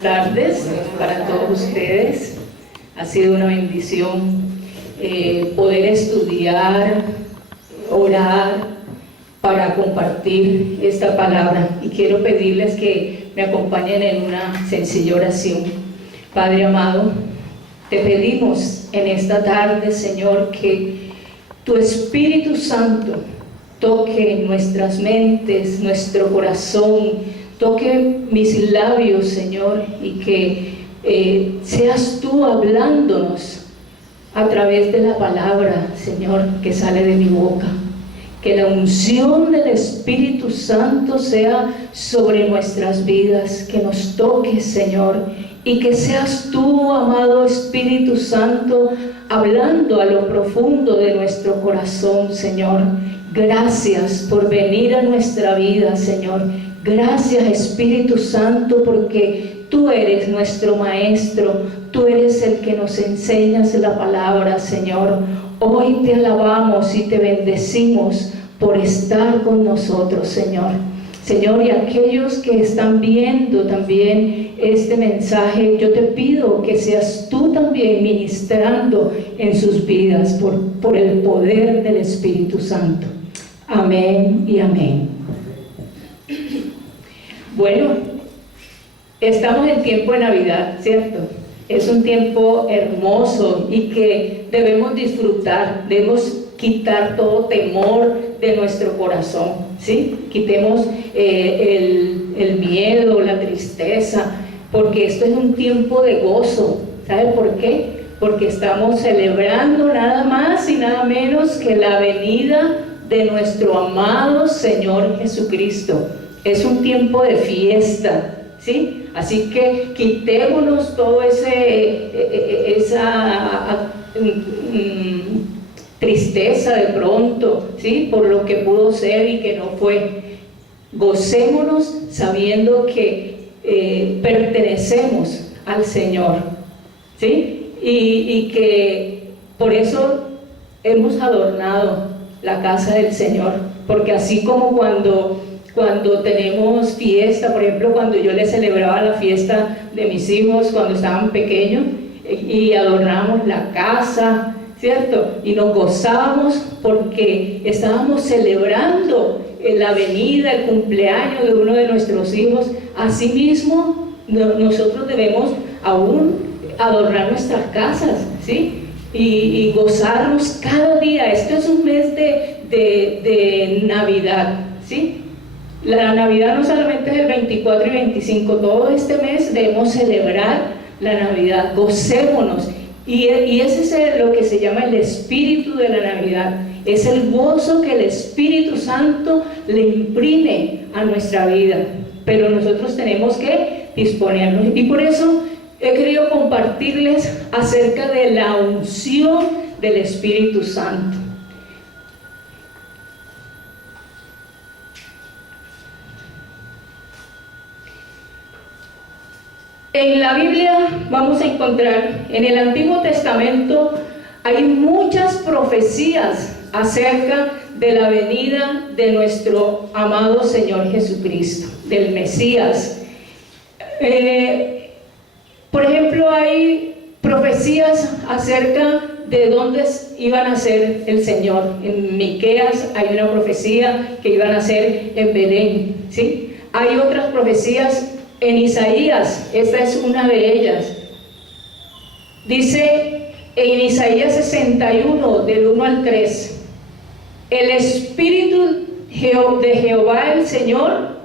Tardes para todos ustedes. Ha sido una bendición poder estudiar, orar para compartir esta palabra, y quiero pedirles que me acompañen en una sencilla oración. Padre amado, te pedimos en esta tarde, Señor, que tu Espíritu Santo toque nuestras mentes, nuestro corazón, toque mis labios, Señor, y que seas tú hablándonos a través de la palabra, Señor, que sale de mi boca. Que la unción del Espíritu Santo sea sobre nuestras vidas, que nos toque, Señor, y que seas tú, amado Espíritu Santo, hablando a lo profundo de nuestro corazón, Señor. Gracias por venir a nuestra vida, Señor. Gracias, Espíritu Santo, porque tú eres nuestro Maestro, tú eres el que nos enseñas la palabra, Señor. Hoy te alabamos y te bendecimos por estar con nosotros, Señor. Señor, y aquellos que están viendo también este mensaje, yo te pido que seas tú también ministrando en sus vidas por el poder del Espíritu Santo. Amén y amén. Bueno, estamos en tiempo de Navidad, ¿cierto? Es un tiempo hermoso y que debemos disfrutar, debemos quitar todo temor de nuestro corazón, ¿sí? Quitemos el miedo, la tristeza, porque esto es un tiempo de gozo. ¿Sabe por qué? Porque estamos celebrando nada más y nada menos que la venida de nuestro amado Señor Jesucristo. Es un tiempo de fiesta, ¿sí? Así que quitémonos todo esa tristeza de pronto, ¿sí? Por lo que pudo ser y que no fue. Gocémonos sabiendo que pertenecemos al Señor, ¿sí? Y que por eso hemos adornado la casa del Señor, porque así como cuando tenemos fiesta, por ejemplo, cuando yo les celebraba la fiesta de mis hijos cuando estaban pequeños y adornamos la casa, ¿cierto? Y nos gozábamos porque estábamos celebrando la venida, el cumpleaños de uno de nuestros hijos. Asimismo, nosotros debemos aún adornar nuestras casas, ¿sí? Y gozarnos cada día. Este es un mes de Navidad, ¿sí? La Navidad no solamente es el 24 y 25, todo este mes debemos celebrar la Navidad. Gocémonos, y ese es lo que se llama el espíritu de la Navidad. Es el gozo que el Espíritu Santo le imprime a nuestra vida, pero nosotros tenemos que disponernos, y por eso he querido compartirles acerca de la unción del Espíritu Santo. En la Biblia vamos a encontrar, en el Antiguo Testamento, hay muchas profecías acerca de la venida de nuestro amado Señor Jesucristo, del Mesías. Por ejemplo, hay profecías acerca de dónde iba a nacer el Señor. En Miqueas hay una profecía que iba a nacer en Belén, ¿sí? Hay otras profecías en Isaías, esta es una de ellas. Dice en Isaías 61, del 1 al 3, el Espíritu de Jehová el Señor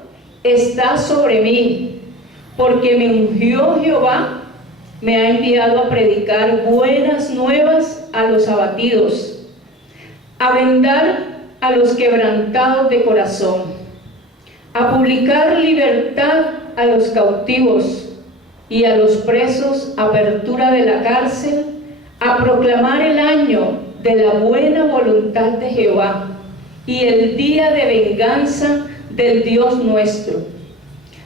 está sobre mí, porque me ungió Jehová, me ha enviado a predicar buenas nuevas a los abatidos, a vendar a los quebrantados de corazón, a publicar libertad a los cautivos y a los presos apertura de la cárcel, a proclamar el año de la buena voluntad de Jehová y el día de venganza del Dios nuestro,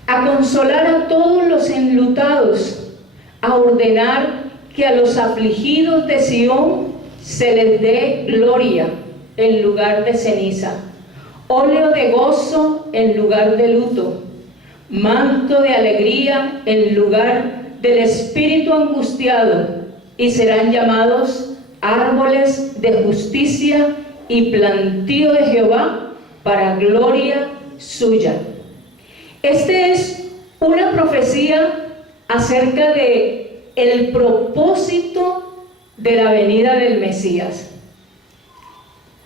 a consolar a todos los enlutados, a ordenar que a los afligidos de Sión se les dé gloria en lugar de ceniza, óleo de gozo en lugar de luto, manto de alegría en lugar del espíritu angustiado, y serán llamados árboles de justicia y plantío de Jehová para gloria suya. Esta es una profecía acerca de el propósito de la venida del Mesías.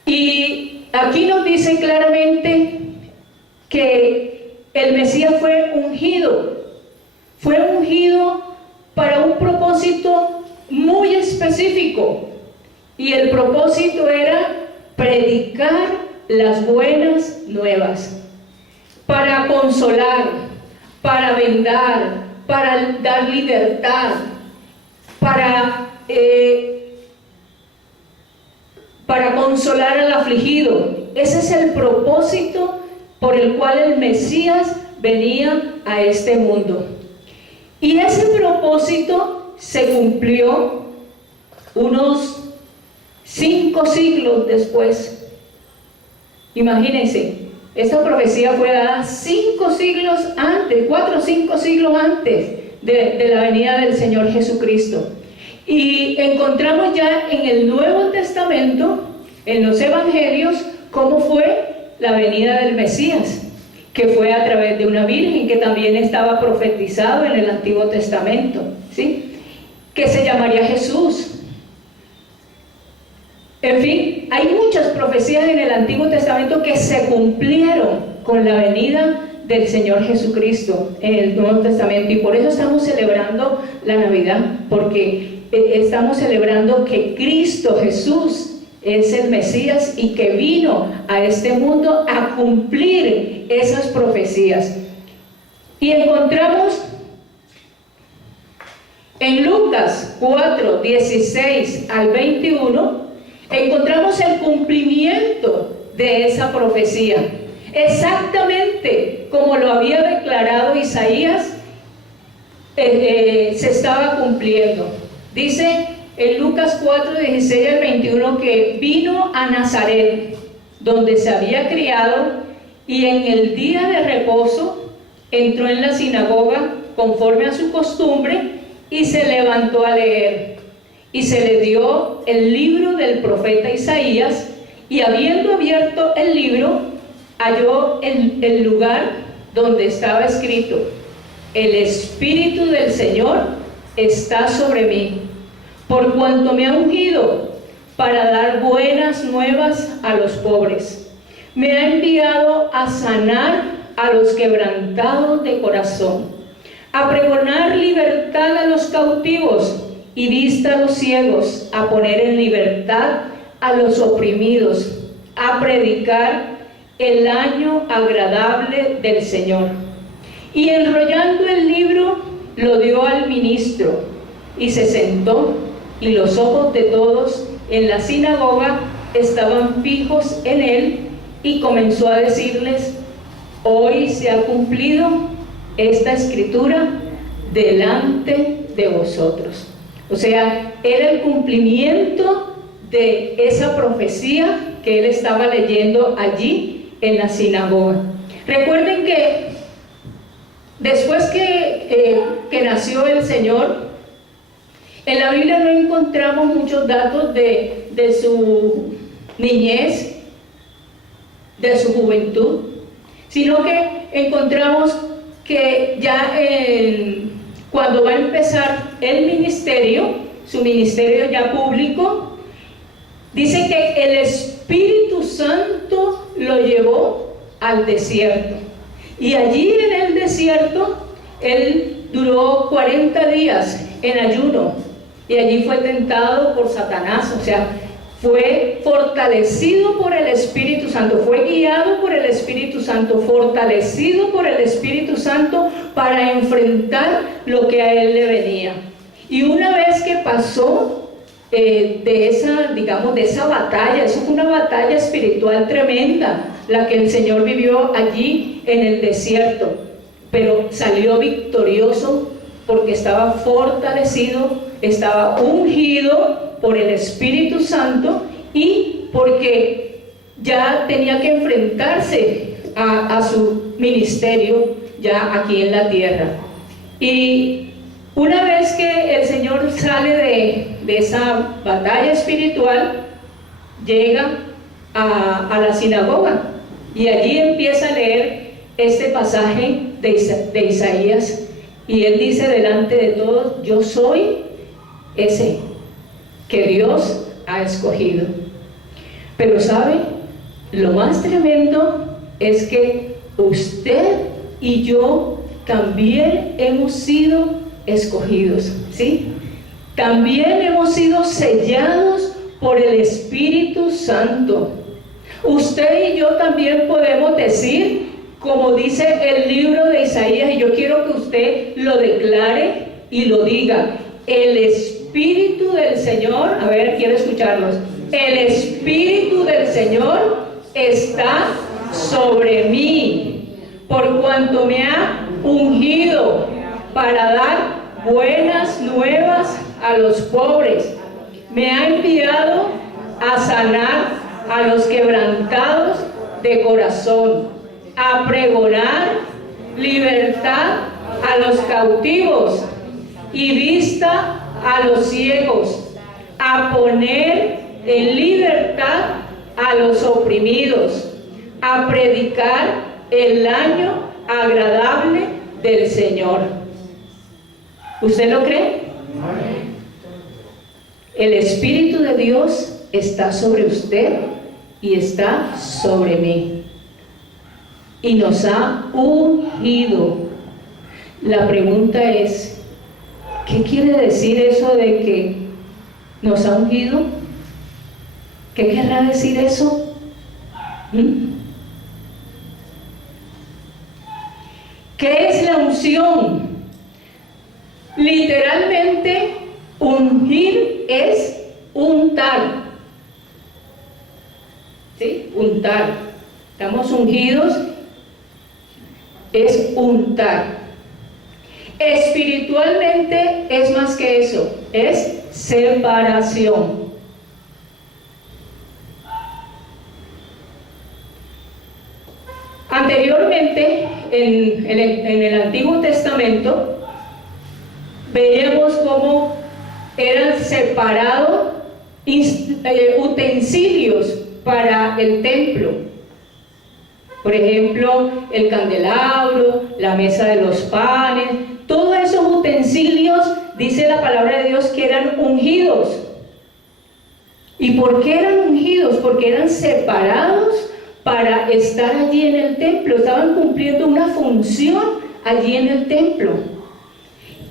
Y aquí nos dice claramente que el Mesías fue ungido para un propósito muy específico, y el propósito era predicar las buenas nuevas, para consolar, para vendar, para dar libertad, para consolar al afligido. Ese es el propósito por el cual el Mesías venía a este mundo. Y ese propósito se cumplió unos 5 siglos después. Imagínense, esta profecía fue dada 5 siglos antes, 4 o 5 siglos antes de la venida del Señor Jesucristo. Y encontramos ya en el Nuevo Testamento, en los Evangelios, cómo fue la venida del Mesías, que fue a través de una virgen, que también estaba profetizado en el Antiguo Testamento, ¿sí? Que se llamaría Jesús. En fin, hay muchas profecías en el Antiguo Testamento que se cumplieron con la venida del Señor Jesucristo en el Nuevo Testamento, y por eso estamos celebrando la Navidad, porque estamos celebrando que Cristo Jesús es el Mesías y que vino a este mundo a cumplir esas profecías. Y encontramos en Lucas 4, 16 al 21, encontramos el cumplimiento de esa profecía, exactamente como lo había declarado Isaías. Se estaba cumpliendo. Dice en Lucas 4, 16 al 21 que vino a Nazaret, donde se había criado, y en el día de reposo entró en la sinagoga conforme a su costumbre, y se levantó a leer. Y se le dio el libro del profeta Isaías, y habiendo abierto el libro, halló el lugar donde estaba escrito: el Espíritu del Señor está sobre mí, por cuanto me ha ungido para dar buenas nuevas a los pobres. Me ha enviado a sanar a los quebrantados de corazón, a pregonar libertad a los cautivos y vista a los ciegos, a poner en libertad a los oprimidos, a predicar el año agradable del Señor. Y enrollando el libro, lo dio al ministro, y se sentó, y los ojos de todos en la sinagoga estaban fijos en él, y comenzó a decirles: hoy se ha cumplido esta escritura delante de vosotros. O sea, era el cumplimiento de esa profecía que él estaba leyendo allí en la sinagoga. Recuerden que después que nació el Señor, en la Biblia no encontramos muchos datos de su niñez, de su juventud, sino que encontramos que ya cuando va a empezar el ministerio, su ministerio ya público, dice que el Espíritu Santo lo llevó al desierto. Y allí en el desierto, él duró 40 días en ayuno, y allí fue tentado por Satanás. O sea, fue fortalecido por el Espíritu Santo, fue guiado por el Espíritu Santo, fortalecido por el Espíritu Santo para enfrentar lo que a él le venía. Y una vez que pasó de esa batalla, eso fue una batalla espiritual tremenda, la que el Señor vivió allí en el desierto, pero salió victorioso porque estaba fortalecido, estaba ungido por el Espíritu Santo, y porque ya tenía que enfrentarse a su ministerio ya aquí en la tierra. Y una vez que el Señor sale de esa batalla espiritual, llega a la sinagoga y allí empieza a leer este pasaje de Isaías, y él dice delante de todos: yo soy ese que Dios ha escogido. Pero ¿sabe? Lo más tremendo es que usted y yo también hemos sido escogidos, ¿sí? También hemos sido sellados por el Espíritu Santo. Usted y yo también podemos decir, como dice el libro de Isaías, y yo quiero que usted lo declare y lo diga: el Espíritu del Señor, a ver, quiero escucharlos, el Espíritu del Señor está sobre mí, por cuanto me ha ungido para dar buenas nuevas a los pobres, me ha enviado a sanar a los quebrantados de corazón, a pregonar libertad a los cautivos y vista a los ciegos, a poner en libertad a los oprimidos, a predicar el año agradable del Señor. ¿Usted lo cree? El Espíritu de Dios está sobre usted y está sobre mí, y nos ha ungido. La pregunta es: ¿qué quiere decir eso de que nos ha ungido? ¿Qué querrá decir eso? ¿Qué es la unción? Literalmente, ungir es untar. ¿Sí? Untar. Estamos ungidos, es untar. Espiritualmente es más que eso, es separación. Anteriormente, en el Antiguo Testamento, veíamos cómo eran separados utensilios para el templo. Por ejemplo, el candelabro, la mesa de los panes, todos esos utensilios, dice la palabra de Dios, que eran ungidos. ¿Y por qué eran ungidos? Porque eran separados para estar allí en el templo, estaban cumpliendo una función allí en el templo.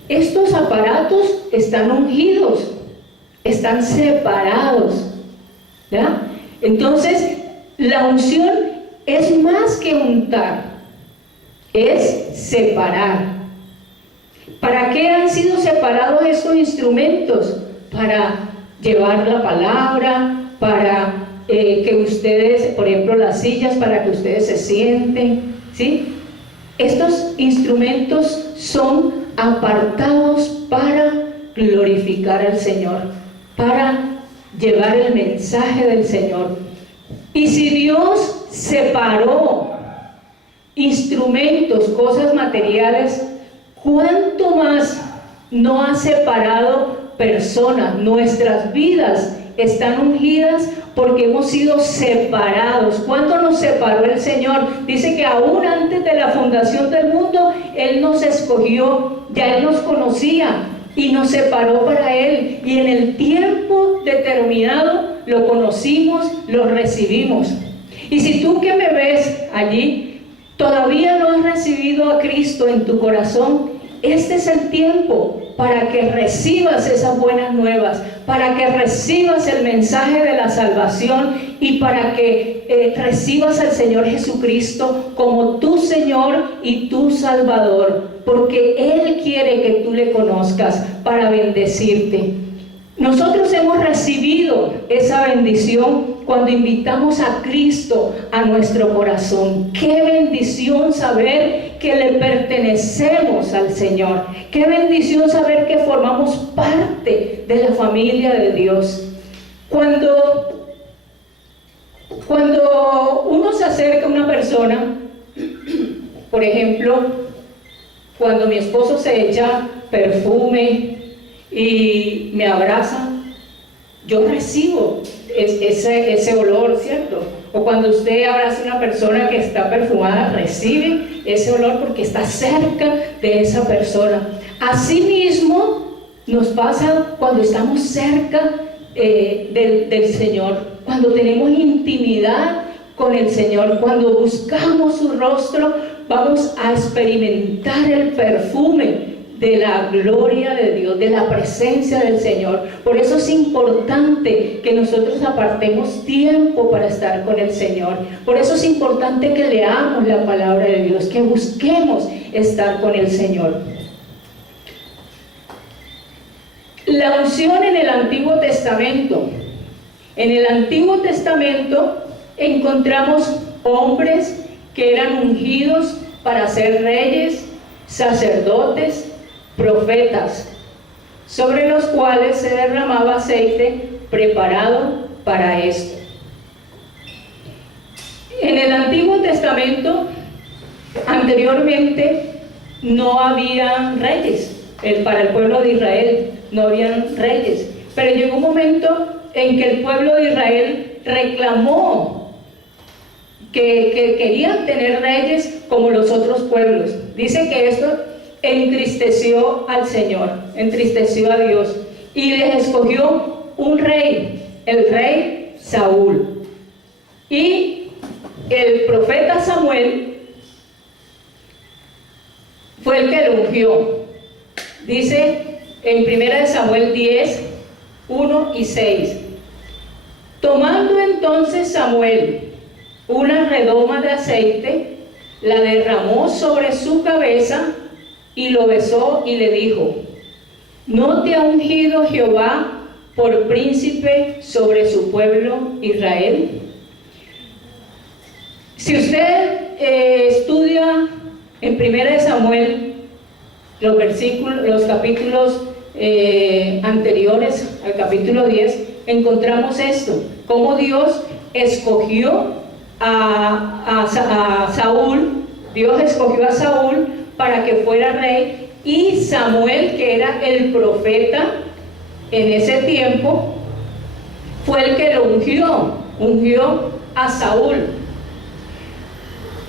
Estos aparatos están ungidos, están separados, ¿ya? Entonces, la unción es más que untar, es separar. ¿Para qué han sido separados estos instrumentos? Para llevar la palabra, para que ustedes, por ejemplo, las sillas, para que ustedes se sienten, ¿sí? Estos instrumentos son apartados para glorificar al Señor, para llevar el mensaje del Señor. Y si Dios separó instrumentos, cosas materiales, ¿cuánto más no ha separado personas? Nuestras vidas están ungidas porque hemos sido separados. ¿Cuánto nos separó el Señor? Dice que aún antes de la fundación del mundo, Él nos escogió, ya Él nos conocía y nos separó para Él. Y en el tiempo determinado lo conocimos, lo recibimos. Y si tú que me ves allí, todavía no has recibido a Cristo en tu corazón, este es el tiempo para que recibas esas buenas nuevas, para que recibas el mensaje de la salvación y para que recibas al Señor Jesucristo como tu Señor y tu Salvador, porque Él quiere que tú le conozcas para bendecirte. Nosotros hemos recibido esa bendición cuando invitamos a Cristo a nuestro corazón. ¡Qué bendición saber que le pertenecemos al Señor! ¡Qué bendición saber que formamos parte de la familia de Dios! Cuando uno se acerca a una persona, por ejemplo, cuando mi esposo se echa perfume y me abraza, yo recibo ese olor, ¿cierto? O cuando usted abraza a una persona que está perfumada, recibe ese olor porque está cerca de esa persona. Asimismo, nos pasa cuando estamos cerca del Señor, cuando tenemos intimidad con el Señor, cuando buscamos su rostro, vamos a experimentar el perfume de la gloria de Dios, de la presencia del Señor. Por eso es importante que nosotros apartemos tiempo para estar con el Señor. Por eso es importante que leamos la palabra de Dios, que busquemos estar con el Señor. La unción en el Antiguo Testamento. En el Antiguo Testamento encontramos hombres que eran ungidos para ser reyes, sacerdotes, profetas, sobre los cuales se derramaba aceite preparado para esto. En el Antiguo Testamento, anteriormente, no había reyes. Para el pueblo de Israel no habían reyes. Pero llegó un momento en que el pueblo de Israel reclamó que querían tener reyes como los otros pueblos. Dice que esto entristeció al Señor, entristeció a Dios, y les escogió un rey, el rey Saúl. Y el profeta Samuel fue el que lo ungió. Dice en 1 Samuel 10, 1 y 6: tomando entonces Samuel una redoma de aceite, la derramó sobre su cabeza y lo besó y le dijo: ¿no te ha ungido Jehová por príncipe sobre su pueblo Israel? Si usted estudia en 1 Samuel los capítulos anteriores al capítulo 10, encontramos esto: cómo Dios escogió a Saúl. Dios escogió a Saúl para que fuera rey, y Samuel, que era el profeta en ese tiempo, fue el que lo ungió a Saúl.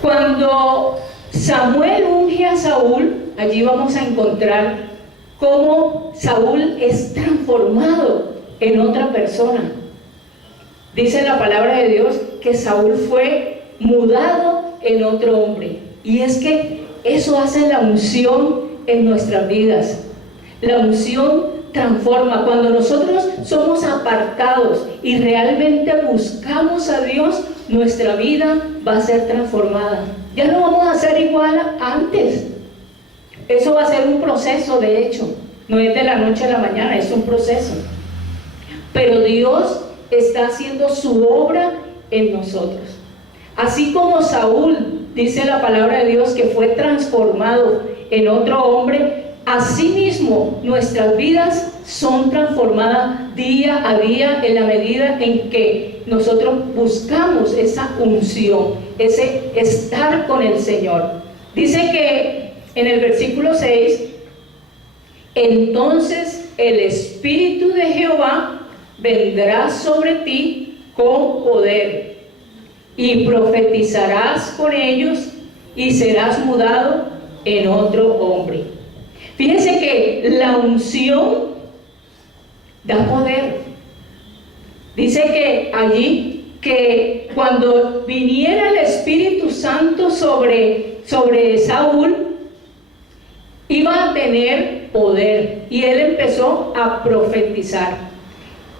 Cuando Samuel unge a Saúl, allí vamos a encontrar cómo Saúl es transformado en otra persona. Dice la palabra de Dios que Saúl fue mudado en otro hombre. Y es que eso hace la unción en nuestras vidas. La unción transforma. Cuando nosotros somos apartados y realmente buscamos a Dios, nuestra vida va a ser transformada. Ya no vamos a ser igual a antes. Eso va a ser un proceso, de hecho. No es de la noche a la mañana, es un proceso. Pero Dios está haciendo su obra en nosotros. Así como Saúl, dice la palabra de Dios, que fue transformado en otro hombre, asimismo nuestras vidas son transformadas día a día en la medida en que nosotros buscamos esa unción, ese estar con el Señor. Dice que en el versículo 6: entonces el Espíritu de Jehová vendrá sobre ti con poder, y profetizarás con ellos, y serás mudado en otro hombre. Fíjense que la unción da poder. Dice que allí, que cuando viniera el Espíritu Santo sobre Saúl, iba a tener poder, y él empezó a profetizar.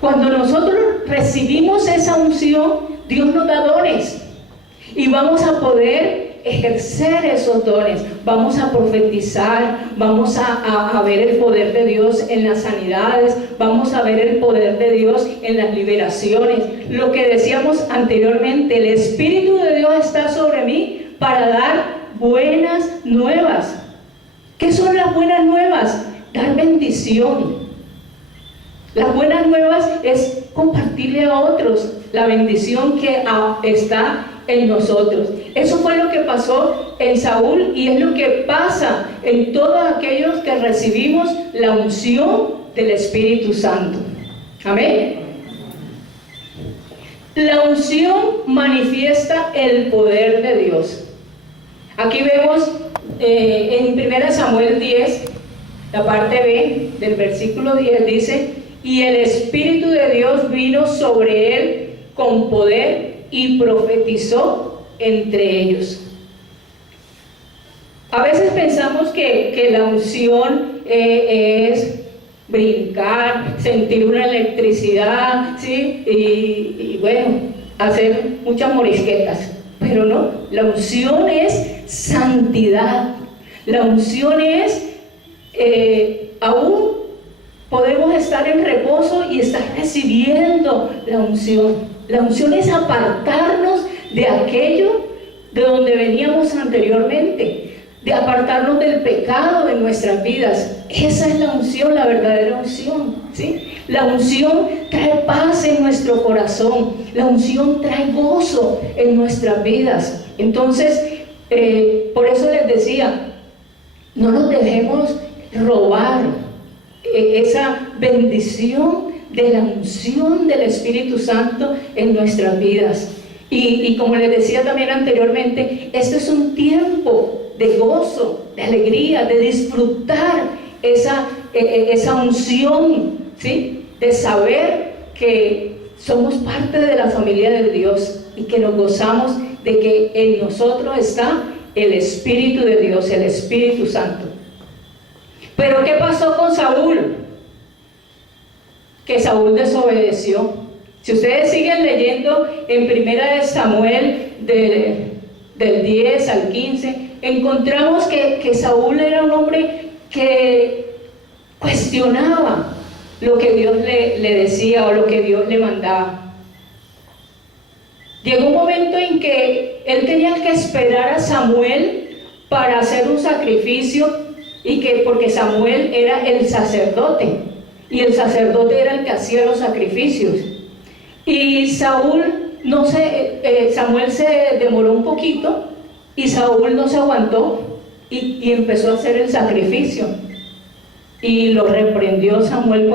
Cuando nosotros recibimos esa unción, Dios nos da dones y vamos a poder ejercer esos dones. Vamos a profetizar, vamos a ver el poder de Dios en las sanidades, vamos a ver el poder de Dios en las liberaciones. Lo que decíamos anteriormente, el Espíritu de Dios está sobre mí para dar buenas nuevas. ¿Qué son las buenas nuevas? Dar bendición. Las buenas nuevas es compartirle a otros la bendición que está en nosotros. Eso fue lo que pasó en Saúl y es lo que pasa en todos aquellos que recibimos la unción del Espíritu Santo. Amén. La unción manifiesta el poder de Dios. Aquí vemos en 1 Samuel 10, la parte B del versículo 10 dice: y el Espíritu de Dios vino sobre él con poder y profetizó entre ellos. A veces pensamos que la unción es brincar, sentir una electricidad, ¿sí? Y bueno, hacer muchas morisquetas, pero no, la unción es santidad, la unción es, aún podemos estar en reposo y estar recibiendo la unción. La unción es apartarnos de aquello de donde veníamos anteriormente, de apartarnos del pecado de nuestras vidas. Esa es la unción, la verdadera unción, ¿sí? La unción trae paz en nuestro corazón, la unción trae gozo en nuestras vidas. Entonces, por eso les decía, no nos dejemos robar esa bendición de la unción del Espíritu Santo en nuestras vidas. Y como les decía también anteriormente, este es un tiempo de gozo, de alegría, de disfrutar esa unción, ¿sí? De saber que somos parte de la familia de Dios y que nos gozamos de que en nosotros está el Espíritu de Dios, el Espíritu Santo. Pero ¿qué pasó con Saúl? Que Saúl desobedeció. Si ustedes siguen leyendo en 1 Samuel del 10 al 15, encontramos que Saúl era un hombre que cuestionaba lo que Dios le decía o lo que Dios le mandaba. Llegó un momento en que él tenía que esperar a Samuel para hacer un sacrificio, porque Samuel era el sacerdote y el sacerdote era el que hacía los sacrificios. Y Samuel se demoró un poquito y Saúl no se aguantó y empezó a hacer el sacrificio. Y lo reprendió Samuel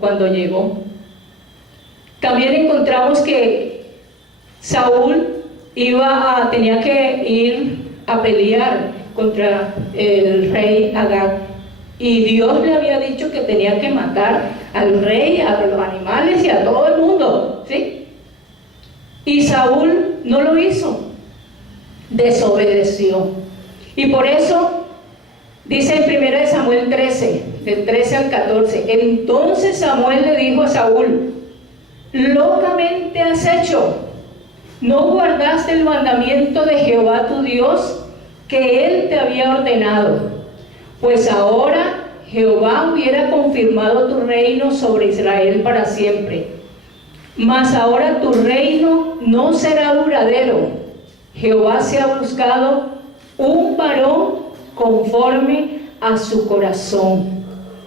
cuando llegó. También encontramos que Saúl tenía que ir a pelear contra el rey Agag. Y Dios le había dicho que tenía que matar al rey, a los animales y a todo el mundo, ¿sí? Y Saúl no lo hizo, desobedeció. Y por eso dice en 1 Samuel 13, del 13 al 14, entonces Samuel le dijo a Saúl: locamente has hecho, no guardaste el mandamiento de Jehová tu Dios que él te había ordenado. Pues ahora Jehová hubiera confirmado tu reino sobre Israel para siempre. Mas ahora tu reino no será duradero. Jehová se ha buscado un varón conforme a su corazón,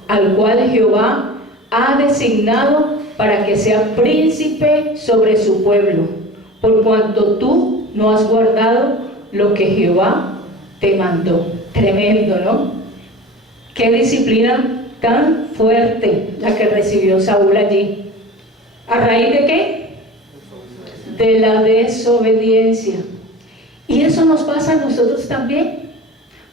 al cual Jehová ha designado para que sea príncipe sobre su pueblo, por cuanto tú no has guardado lo que Jehová te mandó. Tremendo, ¿no? Qué disciplina tan fuerte la que recibió Saúl allí. ¿A raíz de qué? De la desobediencia. Y eso nos pasa a nosotros también.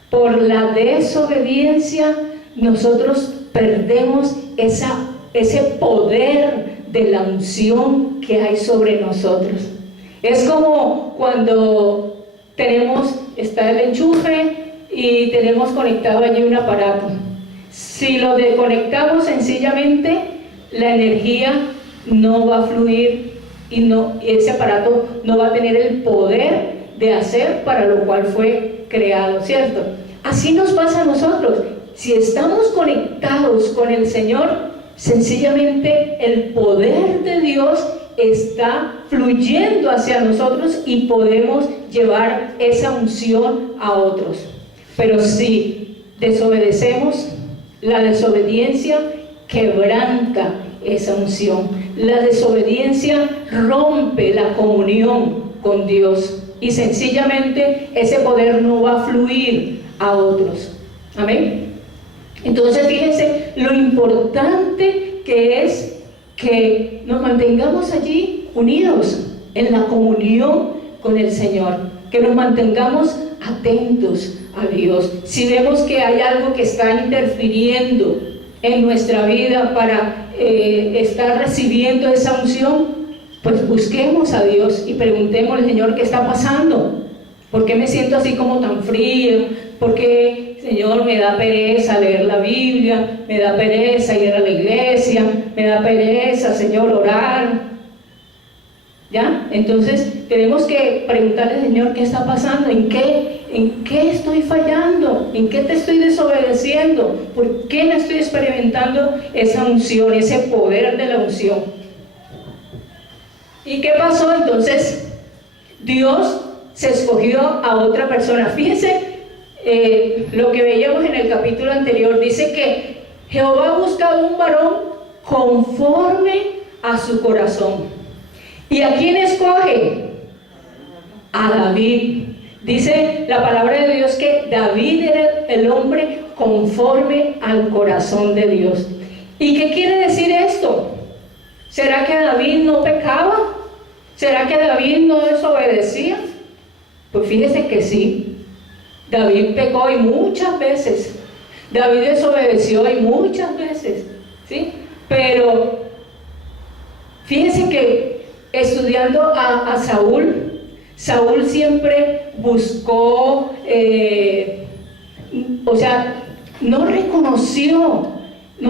Por la desobediencia nosotros perdemos ese poder de la unción que hay sobre nosotros. Es como cuando está el enchufe y tenemos conectado allí un aparato. Si lo desconectamos, sencillamente la energía no va a fluir y ese aparato no va a tener el poder de hacer para lo cual fue creado, ¿cierto? Así nos pasa a nosotros. Si estamos conectados con el Señor, sencillamente el poder de Dios está fluyendo hacia nosotros y podemos llevar esa unción a otros. Pero si desobedecemos, la desobediencia quebranta esa unción. La desobediencia rompe la comunión con Dios. y sencillamente ese poder no va a fluir a otros. Amén. Entonces fíjense lo importante que es que nos mantengamos allí unidos en la comunión con el Señor, que nos mantengamos atentos a Dios. Si vemos que hay algo que está interfiriendo en nuestra vida para estar recibiendo esa unción, pues busquemos a Dios y preguntémosle: Señor, ¿qué está pasando? ¿Por qué me siento así como tan frío? ¿Por qué, Señor, me da pereza leer la Biblia? ¿Me da pereza ir a la iglesia? ¿Me da pereza, Señor, orar? ¿Ya? Entonces tenemos que preguntarle: Señor, ¿qué está pasando? ¿En qué estoy fallando? ¿En qué te estoy desobedeciendo? ¿Por qué no estoy experimentando esa unción, ese poder de la unción? ¿Y qué pasó? Entonces Dios se escogió a otra persona. Fíjense lo que veíamos en el capítulo anterior. Dice que Jehová busca un varón conforme a su corazón. ¿Y a quién escoge? A David. Dice la palabra de Dios que David era el hombre conforme al corazón de Dios. ¿Y qué quiere decir esto? ¿Será que David no pecaba? ¿Será que David no desobedecía? Pues fíjese que sí. David pecó y muchas veces. David desobedeció y muchas veces, ¿sí? Pero fíjese que estudiando a Saúl, Saúl siempre buscó, no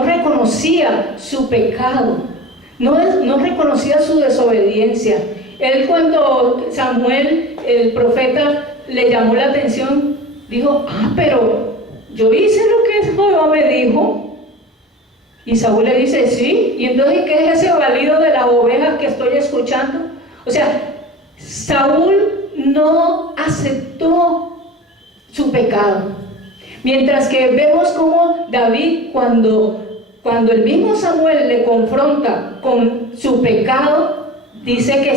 reconocía su pecado, no reconocía su desobediencia. Él, cuando Samuel, el profeta, le llamó la atención, dijo: pero yo hice lo que Jehová me dijo. Y Saúl le dice: sí, y entonces ¿qué es ese balido de las ovejas que estoy escuchando? O sea, Saúl no aceptó su pecado, mientras que vemos como David, cuando el mismo Samuel le confronta con su pecado, dice que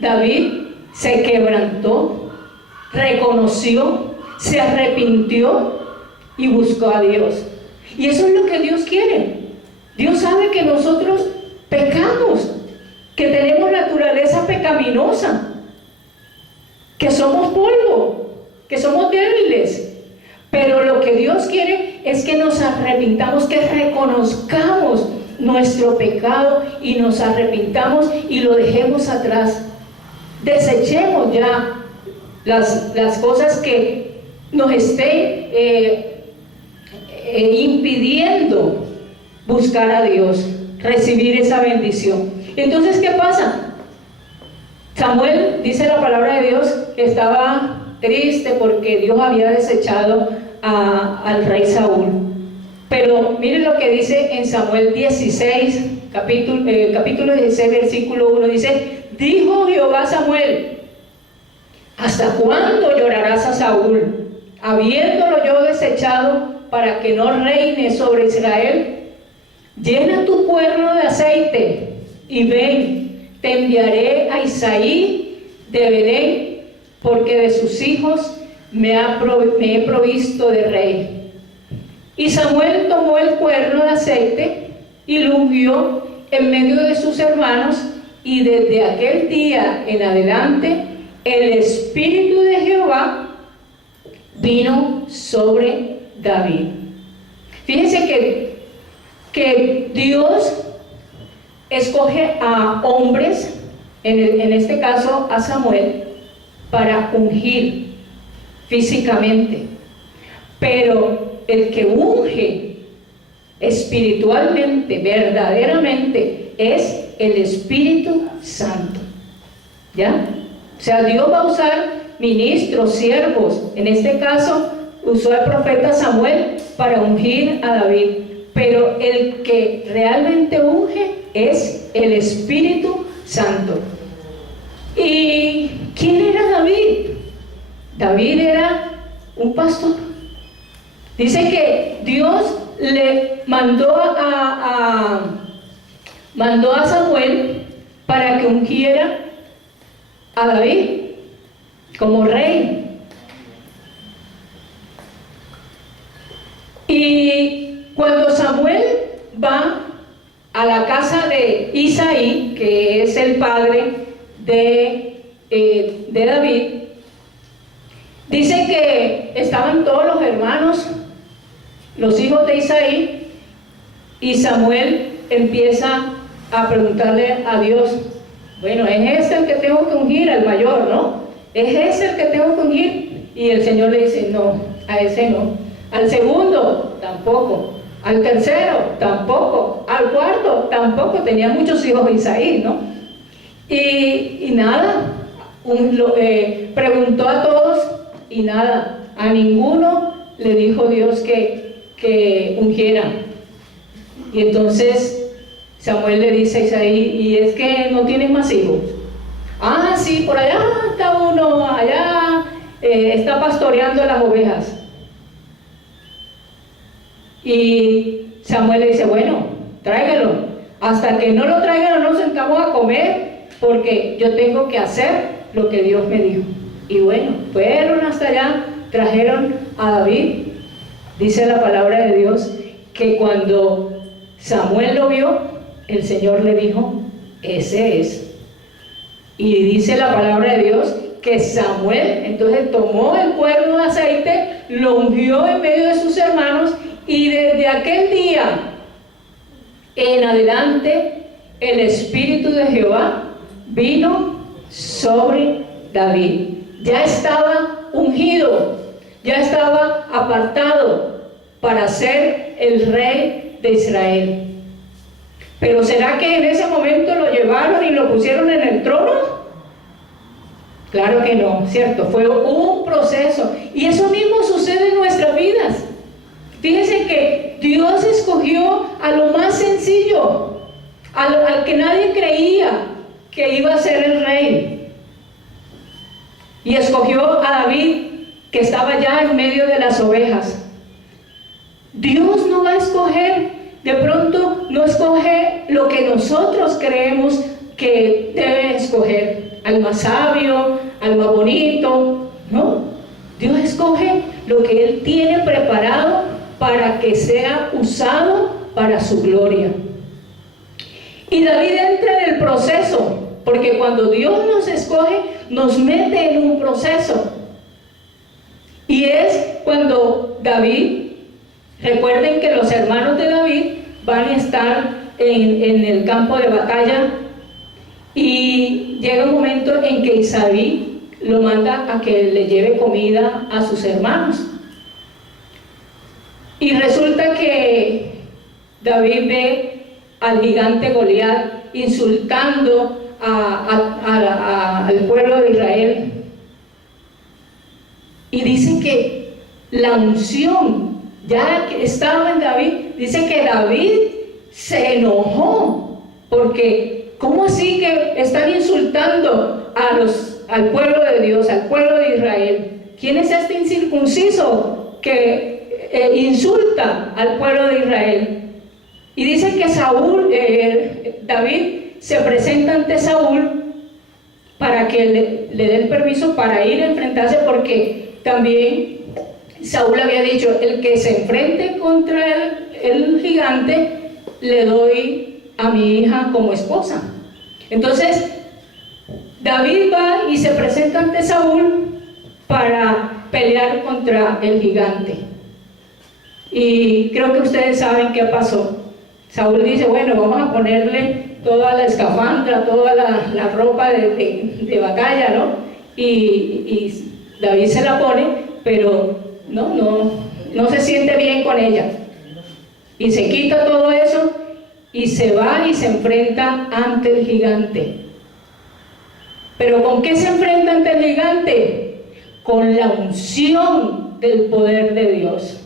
David se quebrantó, reconoció, se arrepintió y buscó a Dios. Y eso es lo que Dios quiere. Dios sabe que nosotros pecamos, que tenemos naturaleza pecaminosa, que somos polvo, que somos débiles. Pero lo que Dios quiere es que nos arrepintamos, que reconozcamos nuestro pecado y nos arrepintamos y lo dejemos atrás. Desechemos ya las cosas que nos estén impidiendo buscar a Dios, recibir esa bendición. Entonces, ¿qué pasa? Samuel, dice la palabra de Dios, que estaba triste porque Dios había desechado al rey Saúl. Pero miren lo que dice en Samuel 16, capítulo 16, versículo 1, dice: dijo Jehová a Samuel: ¿hasta cuándo llorarás a Saúl, habiéndolo yo desechado, para que no reine sobre Israel? Llena tu cuerno de aceite y ven, te enviaré a Isaí de Belén, porque de sus hijos me he provisto de rey. Y Samuel tomó el cuerno de aceite y lo ungió en medio de sus hermanos, y desde aquel día en adelante el Espíritu de Jehová vino sobre David. Fíjense que Dios escoge a hombres, en este caso a Samuel, para ungir físicamente, pero el que unge espiritualmente, verdaderamente, es el Espíritu Santo. ¿Ya? O sea, Dios va a usar ministros, siervos. En este caso usó al profeta Samuel para ungir a David, pero el que realmente unge es el Espíritu Santo. ¿Y quién era David? David era un pastor. Dice que Dios le mandó a Samuel para que ungiera a David como rey. Y cuando Samuel va a la casa de Isaí, que es el padre de David, dice que estaban todos los hermanos, los hijos de Isaí, y Samuel empieza a preguntarle a Dios, bueno, ¿es este el que tengo que ungir, el mayor, no? ¿Es ese el que tengo que ungir? Y el Señor le dice, no, a ese no. Al segundo, tampoco. Al tercero, tampoco. Al cuarto, tampoco. Tenía muchos hijos Isaí, ¿no? Y nada, preguntó a todos y nada, a ninguno le dijo Dios que ungiera. Y entonces Samuel le dice a Isaí, ¿y es que no tienes más hijos? Ah, sí, por allá está uno, allá está pastoreando las ovejas. Y Samuel le dice, bueno, tráigalo. Hasta que no lo traigan, no nos sentamos a comer, porque yo tengo que hacer lo que Dios me dijo. Y bueno, fueron hasta allá, trajeron a David. Dice la palabra de Dios que cuando Samuel lo vio, el Señor le dijo, ese es. Y dice la palabra de Dios que Samuel entonces tomó el cuerno de aceite, lo ungió en medio de sus hermanos, y desde aquel día en adelante el Espíritu de Jehová vino sobre David. Ya estaba ungido, ya estaba apartado para ser el rey de Israel. Pero ¿será que en ese momento lo llevaron y lo pusieron en el trono? Claro que no, ¿cierto? Fue un proceso. Y eso mismo sucede en nuestras vidas. Fíjense que Dios escogió a lo más sencillo, al que nadie creía que iba a ser el rey. Y escogió a David, que estaba ya en medio de las ovejas. Dios no va a escoger, de pronto no escoge lo que nosotros creemos que debe escoger, al más sabio, al más bonito, ¿no? Dios escoge lo que Él tiene preparado para que sea usado para su gloria. Y David entra en el proceso, porque cuando Dios nos escoge, nos mete en un proceso. Y es cuando David, recuerden que los hermanos de David van a estar en el campo de batalla, y llega un momento en que Isaí lo manda a que le lleve comida a sus hermanos. Y resulta que David ve al gigante Goliat insultando al pueblo de Israel. Y dice que la unción ya estaba en David. Dice que David se enojó, porque ¿cómo así que están insultando al pueblo de Dios, al pueblo de Israel? ¿Quién es este incircunciso que insulta al pueblo de Israel? Y dice que David se presenta ante Saúl para que le dé el permiso para ir a enfrentarse, porque también Saúl había dicho, el que se enfrente contra el gigante, le doy a mi hija como esposa. Entonces David va y se presenta ante Saúl para pelear contra el gigante. Y creo que ustedes saben qué pasó. Saúl dice, bueno, vamos a ponerle toda la escafandra, toda la ropa de batalla, ¿no? Y David se la pone, pero no se siente bien con ella. Y se quita todo eso y se va y se enfrenta ante el gigante. ¿Pero con qué se enfrenta ante el gigante? Con la unción del poder de Dios.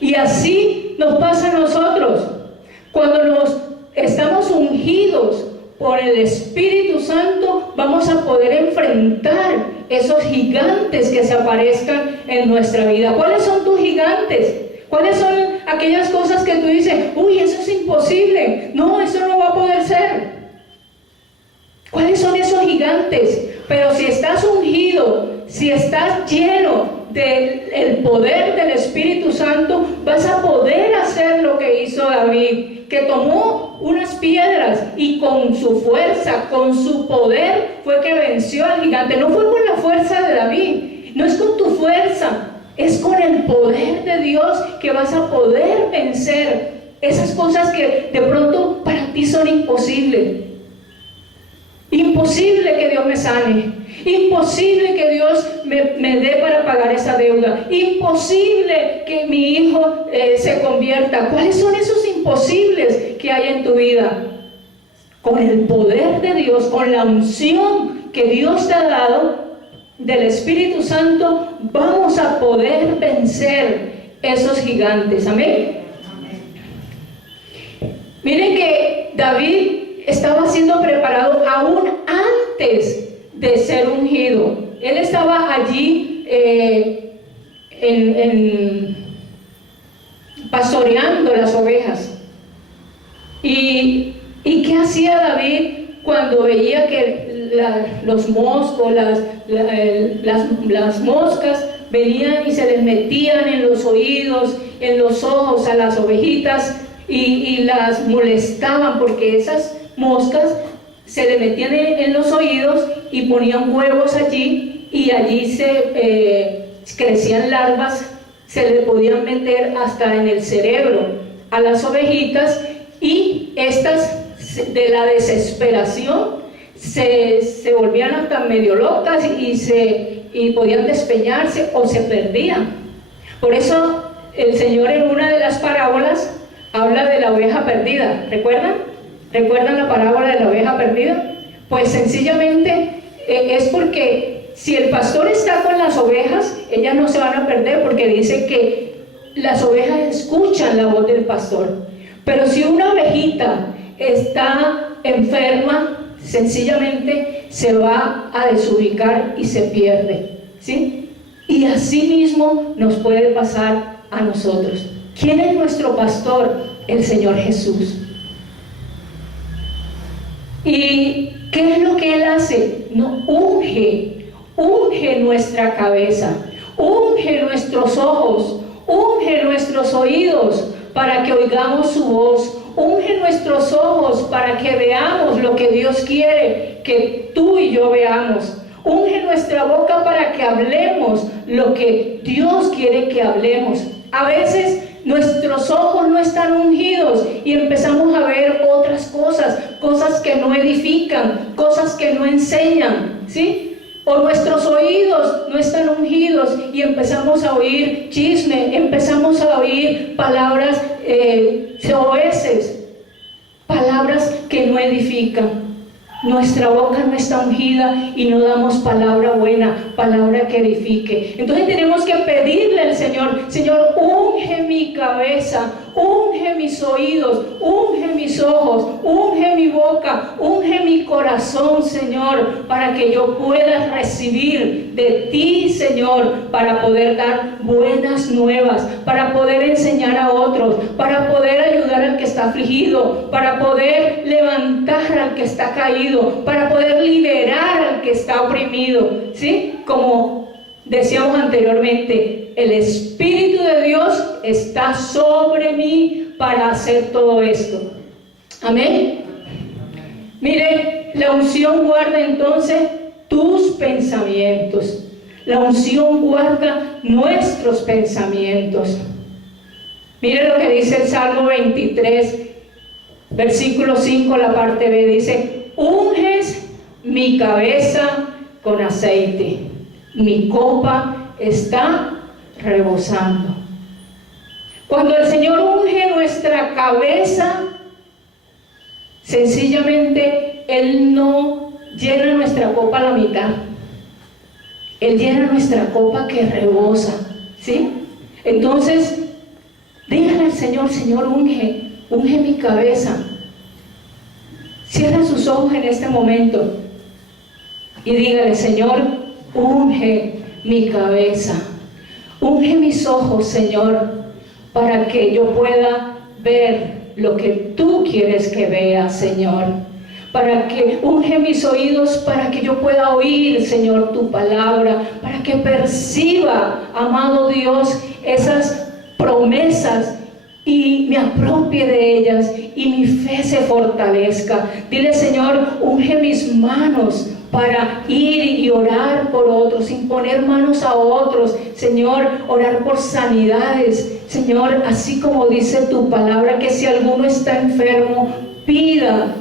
Y así nos pasa a nosotros. Cuando estamos ungidos por el Espíritu Santo, vamos a poder enfrentar esos gigantes que se aparezcan en nuestra vida. ¿Cuáles son tus gigantes? ¿Cuáles son aquellas cosas que tú dices, uy, eso es imposible? No, eso no va a poder ser. ¿Cuáles son esos gigantes? Pero si estás ungido, si estás lleno del poder del Espíritu Santo, vas a poder hacer lo que hizo David, que tomó unas piedras y con su fuerza, con su poder, fue que venció al gigante. No fue con la fuerza de David, no es con tu fuerza, es con el poder de Dios que vas a poder vencer esas cosas que de pronto para ti son imposibles. Imposible que Dios me sane, imposible que Dios me dé para pagar esa deuda, imposible que mi hijo se convierta. ¿Cuáles son esos imposibles que hay en tu vida? Con el poder de Dios, con la unción que Dios te ha dado del Espíritu Santo, vamos a poder vencer esos gigantes. Amén. Miren que David estaba siendo preparado aún antes de ser ungido. Él estaba allí pastoreando las ovejas. ¿Y qué hacía David cuando veía que los moscos, las moscas venían y se les metían en los oídos, en los ojos a las ovejitas y las molestaban? Porque esas moscas se le metían en los oídos y ponían huevos allí, y allí crecían larvas, se le podían meter hasta en el cerebro a las ovejitas, y estas, de la desesperación, se volvían hasta medio locas y podían despeñarse o se perdían. Por eso el Señor en una de las parábolas habla de la oveja perdida. ¿Recuerdan la parábola de la oveja perdida? Pues sencillamente es porque si el pastor está con las ovejas, ellas no se van a perder, porque dice que las ovejas escuchan la voz del pastor. Pero si una ovejita está enferma, sencillamente se va a desubicar y se pierde, ¿sí? Y así mismo nos puede pasar a nosotros. ¿Quién es nuestro pastor? El Señor Jesús. ¿Y qué es lo que Él hace? No, unge nuestra cabeza, unge nuestros ojos, unge nuestros oídos para que oigamos su voz, unge nuestros ojos para que veamos lo que Dios quiere que tú y yo veamos, unge nuestra boca para que hablemos lo que Dios quiere que hablemos. A veces nuestros ojos no están ungidos y empezamos a ver otras cosas que no edifican, cosas que no enseñan, ¿sí? O nuestros oídos no están ungidos y empezamos a oír chisme, empezamos a oír palabras soeces, palabras que no edifican. Nuestra boca no está ungida y no damos palabra buena, palabra que edifique. Entonces tenemos que pedirle al Señor: Señor, unge mi cabeza, unge mis oídos, unge mis ojos, unge mi boca, unge mi corazón, Señor, para que yo pueda recibir de ti, Señor, para poder dar buenas nuevas, para poder enseñar a otros, para poder ayudar al que está afligido, para poder levantar al que está caído, para poder liberar al que está oprimido, ¿sí? Como decíamos anteriormente, el Espíritu de Dios está sobre mí para hacer todo esto. Amén. Mire, la unción guarda entonces tus pensamientos. La unción guarda nuestros pensamientos. Mire lo que dice el Salmo 23, versículo 5, la parte B, dice: unges mi cabeza con aceite, mi copa está rebosando. Cuando el Señor unge nuestra cabeza, sencillamente Él no llena nuestra copa a la mitad, Él llena nuestra copa que rebosa, ¿sí? Entonces, dígale al Señor: Señor, unge mi cabeza. Cierra sus ojos en este momento y dígale: Señor, unge mi cabeza, unge mis ojos, Señor, para que yo pueda ver lo que tú quieres que vea, Señor, para que unge mis oídos, para que yo pueda oír, Señor, tu palabra, para que perciba, amado Dios, esas promesas y me apropie de ellas y mi fe se fortalezca. Dile, Señor, unge mis manos para ir y orar por otros, imponer manos a otros, Señor, orar por sanidades, Señor, así como dice tu palabra, que si alguno está enfermo, pida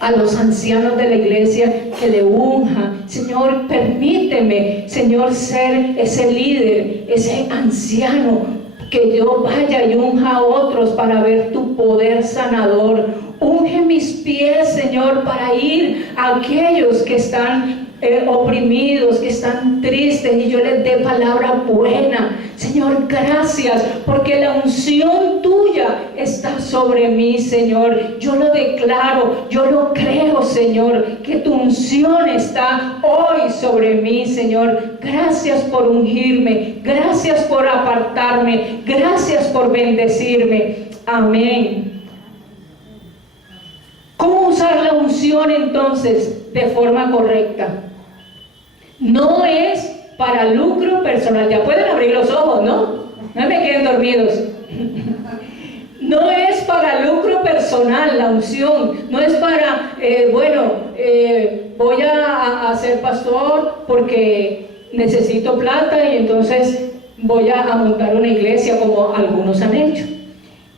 a los ancianos de la iglesia que le unja. Señor, permíteme, Señor, ser ese líder, ese anciano, que yo vaya y unja a otros para ver tu poder sanador. Unge mis pies, Señor, para ir a aquellos que están oprimidos, que están tristes, y yo les dé palabra buena. Señor, gracias, porque la unción tuya está sobre mí, Señor. Yo lo declaro, yo lo creo, Señor, que tu unción está hoy sobre mí, Señor. Gracias por ungirme, gracias por apartarme, gracias por bendecirme. Amén. ¿Cómo usar la unción entonces de forma correcta? No es para lucro personal. Ya pueden abrir los ojos, ¿no? No me queden dormidos. No es para lucro personal la unción. No es para, voy a ser pastor porque necesito plata y entonces voy a montar una iglesia como algunos han hecho.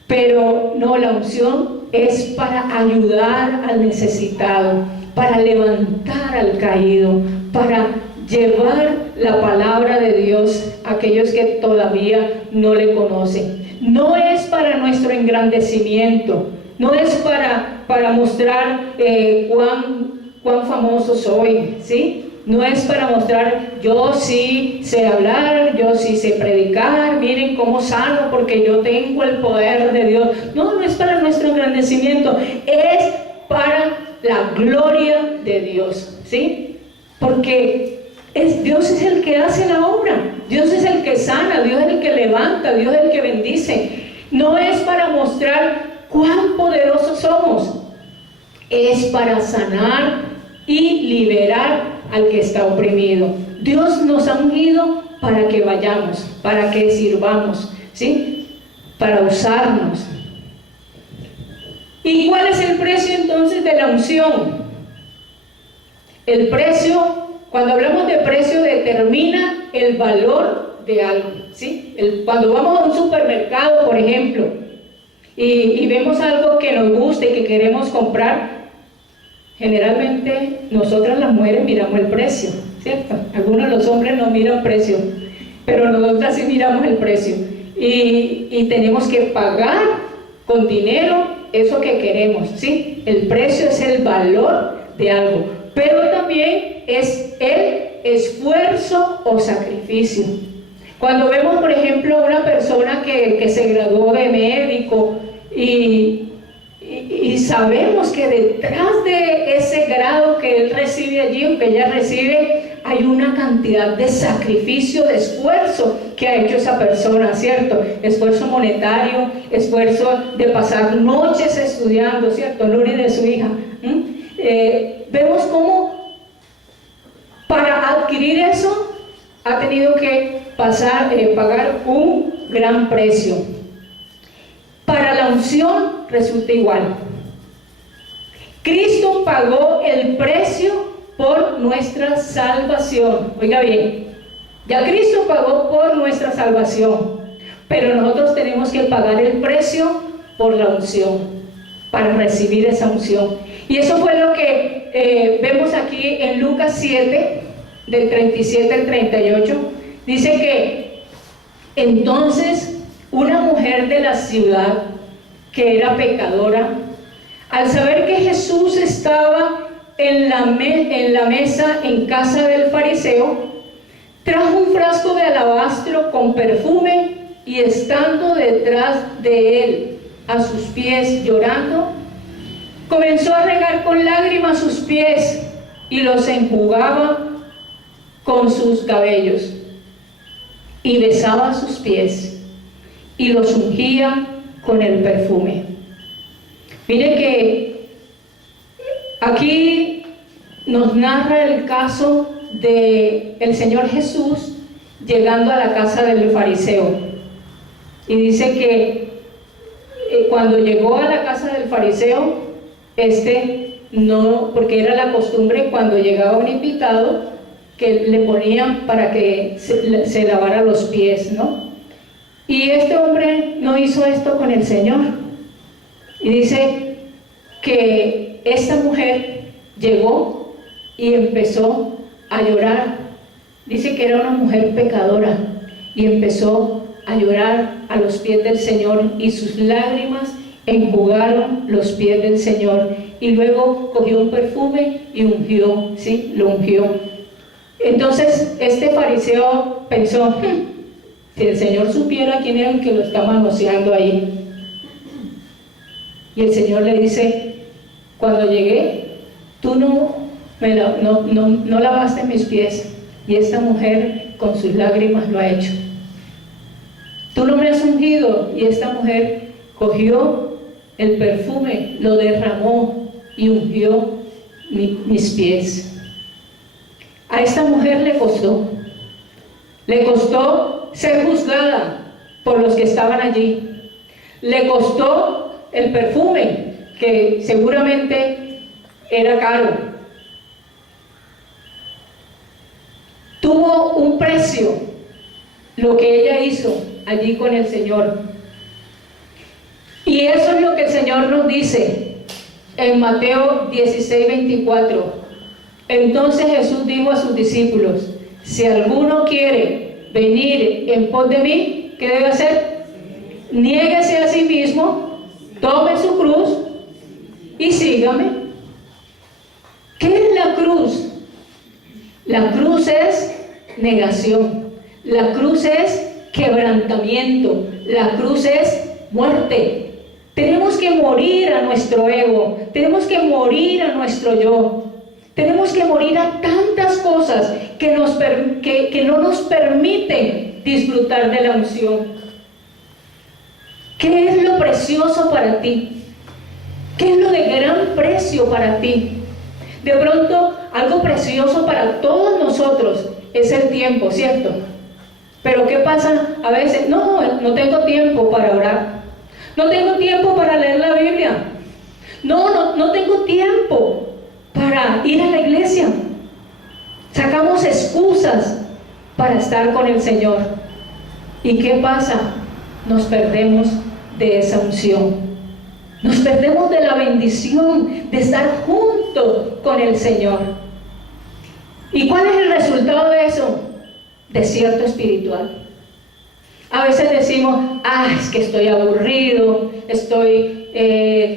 Pero no, la unción es para ayudar al necesitado, para levantar al caído, para llevar la palabra de Dios a aquellos que todavía no le conocen. No es para nuestro engrandecimiento, no es para mostrar cuán famoso soy, ¿sí? No es para mostrar, yo sí sé hablar, yo sí sé predicar, miren cómo sano porque yo tengo el poder de Dios. No, no es para nuestro engrandecimiento, es para la gloria de Dios, ¿sí? Porque Dios es el que hace la obra, Dios es el que sana, Dios es el que levanta, Dios es el que bendice. No es para mostrar cuán poderosos somos, es para sanar y liberar al que está oprimido. Dios nos ha ungido para que vayamos, para que sirvamos, ¿sí? Para usarnos. ¿Y cuál es el precio entonces de la unción? El precio, cuando hablamos de precio, determina el valor de algo, ¿sí? Cuando vamos a un supermercado, por ejemplo, y vemos algo que nos gusta y que queremos comprar, generalmente nosotras las mujeres miramos el precio, ¿cierto? Algunos de los hombres no miran precio, pero nosotras sí miramos el precio y tenemos que pagar con dinero eso que queremos, ¿sí? El precio es el valor de algo, pero también es el esfuerzo o sacrificio. Cuando vemos, por ejemplo, una persona que se graduó de médico y sabemos que detrás de ese grado que él recibe allí o que ella recibe, hay una cantidad de sacrificio, de esfuerzo que ha hecho esa persona, ¿cierto? Esfuerzo monetario, esfuerzo de pasar noches estudiando, ¿cierto? Luri de su hija. Vemos cómo para adquirir eso ha tenido que pagar un gran precio. Para la unción resulta igual. Cristo pagó el precio por nuestra salvación. Oiga bien, ya Cristo pagó por nuestra salvación, pero nosotros tenemos que pagar el precio por la unción, para recibir esa unción. Y eso fue lo que vemos aquí en Lucas 7, del 37 al 38. Dice que entonces una mujer de la ciudad que era pecadora, al saber que Jesús estaba en la mesa en casa del fariseo, trajo un frasco de alabastro con perfume y estando detrás de él a sus pies llorando, comenzó a regar con lágrimas sus pies y los enjugaba con sus cabellos y besaba sus pies y los ungía con el perfume. Mire que nos narra el caso de el Señor Jesús llegando a la casa del fariseo. Y dice que cuando llegó a la casa del fariseo, no, porque era la costumbre cuando llegaba un invitado, que le ponían para que se lavara los pies, ¿no? Y este hombre no hizo esto con el Señor. Y dice que esta mujer llegó y empezó a llorar. Dice que era una mujer pecadora y empezó a llorar a los pies del Señor, y sus lágrimas enjugaron los pies del Señor. Y luego cogió un perfume y ungió, ¿sí? Lo ungió. Entonces este fariseo pensó, si el Señor supiera quién era el que lo está manoseando ahí. Y el Señor le dice, cuando llegué, tú no lavaste mis pies, y esta mujer con sus lágrimas lo ha hecho. Tú no me has ungido, y esta mujer cogió el perfume, lo derramó y ungió mis pies. A esta mujer le costó ser juzgada por los que estaban allí, le costó el perfume, que seguramente era caro, tuvo un precio lo que ella hizo allí con el Señor. Y eso es lo que el Señor nos dice en Mateo 16:24. Entonces Jesús dijo a sus discípulos, si alguno quiere venir en pos de mí, ¿qué debe hacer? Niéguese a sí mismo, tome su cruz y sígame. ¿Qué es la cruz? La cruz es negación, la cruz es quebrantamiento, la cruz es muerte. Tenemos que morir a nuestro ego, tenemos que morir a nuestro yo. Tenemos que morir a tantas cosas que no nos permiten disfrutar de la unción. ¿Qué es lo precioso para ti? ¿Qué es lo de gran precio para ti? De pronto, algo precioso para todos nosotros es el tiempo, ¿cierto? Pero ¿qué pasa? A veces, no tengo tiempo para orar. No tengo tiempo para leer la Biblia. No tengo tiempo para ir a la iglesia. Sacamos excusas para estar con el Señor. ¿Y qué pasa? Nos perdemos de esa unción. Nos perdemos de la bendición de estar junto con el Señor. ¿Y cuál es el resultado de eso? Desierto espiritual. A veces decimos, es que estoy aburrido, estoy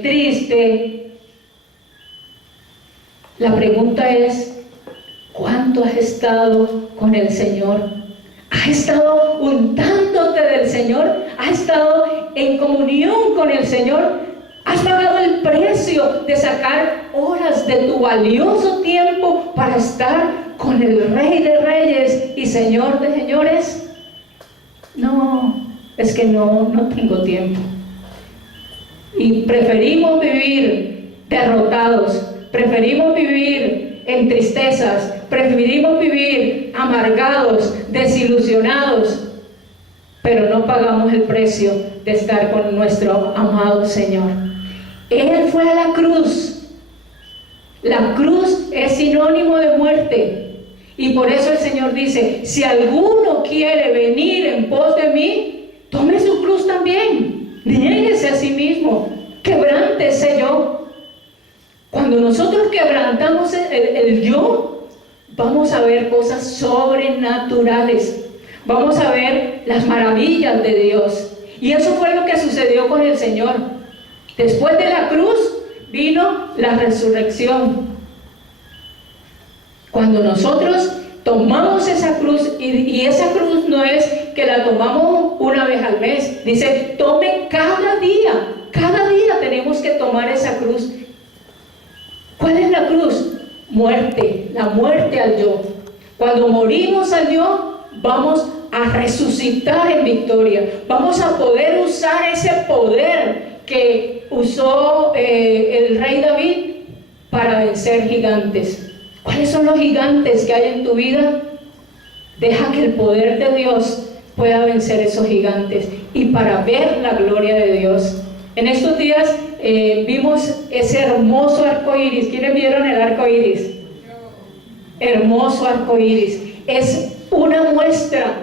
triste. La pregunta es, ¿cuánto has estado con el Señor? ¿Has estado untándote del Señor? ¿Has estado en comunión con el Señor? ¿Has pagado el precio de sacar horas de tu valioso tiempo para estar con el Rey de Reyes y Señor de Señores? No, es que no tengo tiempo. Y preferimos vivir derrotados, preferimos vivir en tristezas, preferimos vivir amargados, desilusionados, pero no pagamos el precio de estar con nuestro amado Señor. Él fue a la cruz. La cruz es sinónimo de muerte. Y por eso el Señor dice, si alguno quiere venir en pos de mí, tome su cruz también. Niéguese a sí mismo. Quebrántese yo. Cuando nosotros quebrantamos el yo, vamos a ver cosas sobrenaturales. Vamos a ver las maravillas de Dios. Y eso fue lo que sucedió con el Señor. Después de la cruz vino la resurrección. Cuando nosotros tomamos esa cruz, y esa cruz no es que la tomamos una vez al mes, dice, tome cada día tenemos que tomar esa cruz. ¿Cuál es la cruz? Muerte, la muerte al yo. Cuando morimos al yo, vamos a resucitar en victoria, vamos a poder usar ese poder que usó el rey David para vencer gigantes. ¿Cuáles son los gigantes que hay en tu vida? Deja que el poder de Dios pueda vencer esos gigantes y para ver la gloria de Dios. En estos días vimos ese hermoso arco iris. ¿Quiénes vieron el arco iris? Hermoso arco iris. Es una muestra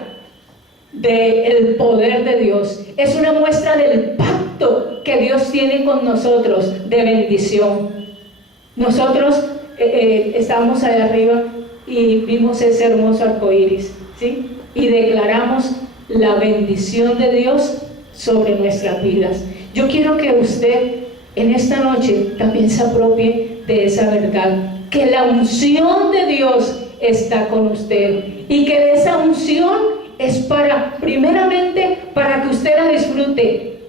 del poder de Dios. Es una muestra del pacto que Dios tiene con nosotros de bendición. Nosotros estábamos allá arriba y vimos ese hermoso arco iris, ¿sí? Y declaramos la bendición de Dios sobre nuestras vidas. Yo quiero que usted en esta noche también se apropie de esa verdad, que la unción de Dios está con usted y que esa unción es primeramente para que usted la disfrute.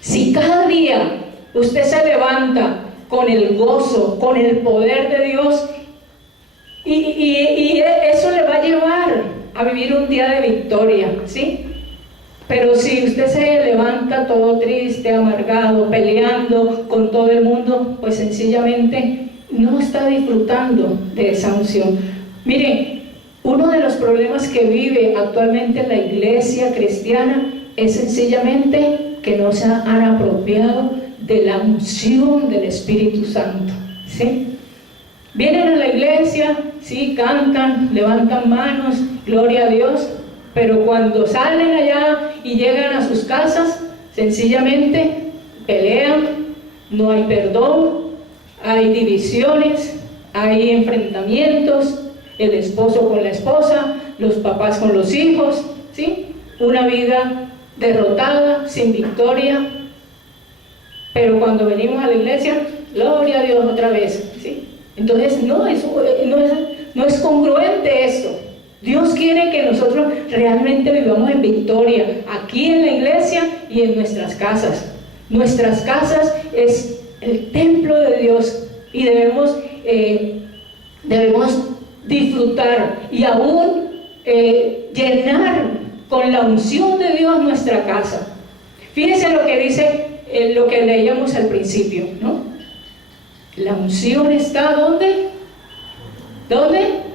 Si cada día usted se levanta con el gozo, con el poder de Dios, y eso le va a llevar a vivir un día de victoria, ¿sí? Pero si usted se levanta todo triste, amargado, peleando con todo el mundo, pues sencillamente no está disfrutando de esa unción. Miren, uno de los problemas que vive actualmente la iglesia cristiana es sencillamente que no se han apropiado de la unción del Espíritu Santo, ¿sí? Vienen a la iglesia, sí, cantan, levantan manos, gloria a Dios, pero cuando salen allá y llegan a sus casas, sencillamente pelean, no hay perdón, hay divisiones, hay enfrentamientos, el esposo con la esposa, los papás con los hijos, ¿sí? Una vida derrotada, sin victoria. Pero cuando venimos a la iglesia, gloria a Dios otra vez, ¿sí? Entonces no es congruente esto. Dios quiere que nosotros realmente vivamos en victoria, aquí en la iglesia y en nuestras casas. Nuestras casas es el templo de Dios y debemos disfrutar y aún llenar con la unción de Dios nuestra casa. Fíjense lo que dice, lo que leíamos al principio, ¿no? La unción está ¿dónde? ¿Dónde?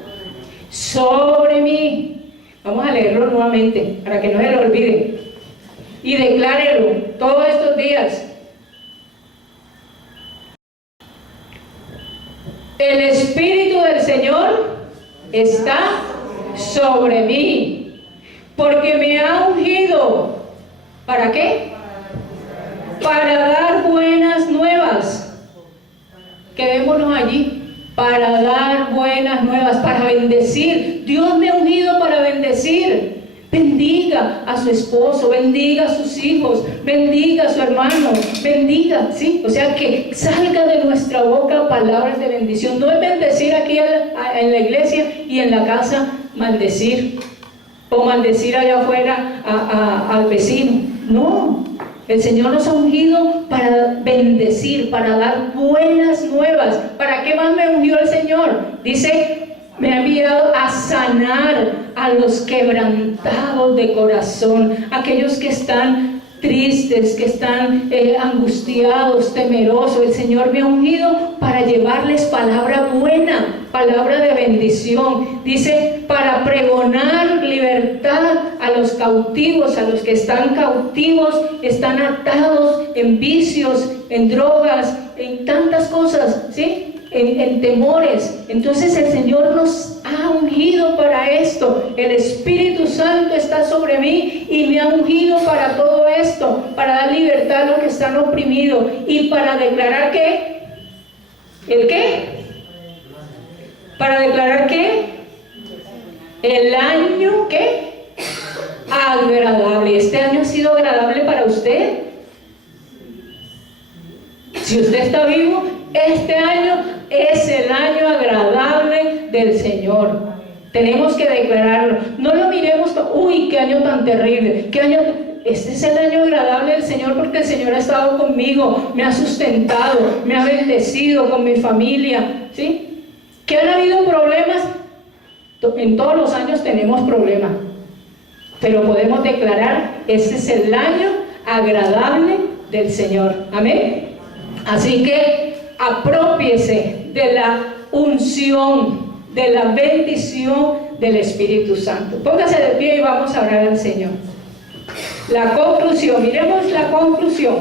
Sobre mí. Vamos a leerlo nuevamente para que no se lo olvide y declárelo todos estos días. El Espíritu del Señor está sobre mí, porque me ha ungido. ¿Para qué? Para dar buenas nuevas. Quedémonos allí. Para dar buenas nuevas, para bendecir. Dios me ha ungido para bendecir. Bendiga a su esposo, bendiga a sus hijos, bendiga a su hermano, bendiga, ¿sí? O sea, que salga de nuestra boca palabras de bendición. No es bendecir aquí en la iglesia y en la casa maldecir, o maldecir allá afuera al vecino. No, el Señor nos ha ungido para bendecir, para dar buenas nuevas. ¿Para qué más me ungió el Señor? Dice, me ha enviado a sanar a los quebrantados de corazón, aquellos que están tristes, que están angustiados, temerosos. El Señor me ha ungido para llevarles palabra buena, palabra de bendición. Dice, para pregonar libertad a los cautivos, a los que están cautivos, están atados en vicios, en drogas, en tantas cosas, ¿sí? En temores. Entonces el Señor nos ha ungido para esto. El Espíritu Santo está sobre mí y me ha ungido para todo esto, para dar libertad a los que están oprimidos y para declarar que ¿el qué? Para declarar que el año ¿qué? Agradable. ¿Este año ha sido agradable para usted? Si usted está vivo, este año es el año agradable del Señor. Tenemos que declararlo. No lo miremos, uy, qué año tan terrible, qué año. Este es el año agradable del Señor porque el Señor ha estado conmigo, me ha sustentado, me ha bendecido con mi familia, ¿sí? ¿Que han habido problemas? En todos los años tenemos problemas, pero podemos declarar, este es el año agradable del Señor. Amén. Así que aprópiese de la unción, de la bendición del Espíritu Santo. Póngase de pie y vamos a orar al Señor. La conclusión, miremos la conclusión.